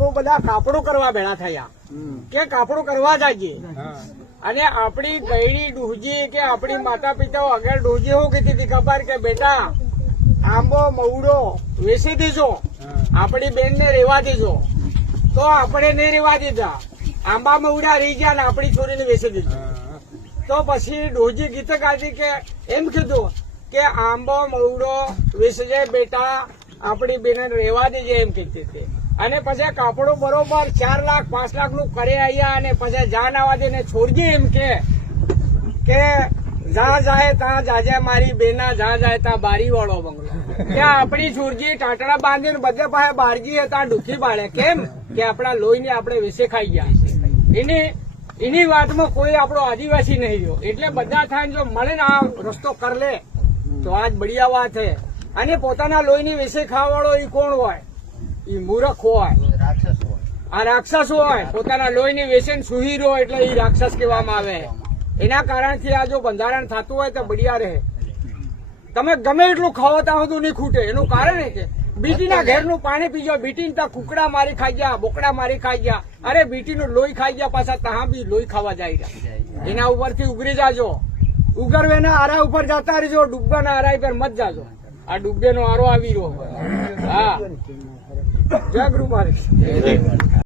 બાપુ બધા કાપડું કરવા ભેળા થયા કે કાપડું કરવા જઈએ અને આપણી ગયડી ડૂહજી કે આપણી માતા પિતાઓ આગળ ડૂહજી એવું કીધી હતી ખબર કે બેટા આંબો મવડો વેચી દેજો, આપણી બેન ને રેવા દેજો. તો આપણે નહીં રેવા દીધા, આંબા મવડા રહી ગયા ને આપણી છોરીને વેચી દીધી. તો પછી ડોહજી ગીત ગાતી કે એમ કીધું કે આંબો મવડો વેચજે બેટા, આપણી બેન રેવા દેજે એમ કીધી હતી. અને પછી કાપડું બરોબર 4 લાખ 5 લાખ નું કરે આવ્યા અને પછી જાન આવવા દે ને છોડજે એમ કે જ્યાં જાય ત્યાં જાજે મારી બેના, જ્યાં જાય ત્યાં બારી વાળો બંગલો. ત્યાં આપણી છોરજી ટાટડા બાંધીને બધે પાસે બારજી ત્યાં ડૂખી બાળે. કેમ કે આપણા લોહીને આપણે વેસે ખાઈ ગયા. એની વાતમાં કોઈ આપણો આદિવાસી નહીં રહ્યો. એટલે બધા થાય જો મળે ને આ રસ્તો કર લે તો આજ બઢિયા વાત છે. અને પોતાના લોહીની વેસે ખાવા વાળો એ કોણ હોય? એ મૂર્ખ હોય, આ રાક્ષસ હોય. પોતાના લોહીની વેસન સુહી રહ્યો એટલે એ રાક્ષસ કહેવામાં આવે. એના કારણથી આ જો બંધારણ થતું હોય તો બઢિયા રહે. તમે ગમે એટલું ખાવો ત્યાં બધું નહીં ખૂટે. એનું કારણ એ કે બીટીના ઘેરનું પાણી પીજો, બીટીને ત્યાં કુકડા મારી ખાઈ ગયા, બોકડા મારી ખાઈ ગયા, અરે બીટીનું લોહી ખાઈ ગયા, પાછા ત્યાં બી લોહી ખાવા જાય રહ્યા. એના ઉપરથી ઉગરી જાજો. ઉગરવેના આરા ઉપર જતા રહેજો, ડૂબવાના આરા પર મત જાજો. આ ડૂબેનો આરો આવી રહ્યો. હા, જય ગુરુ મહારાજ.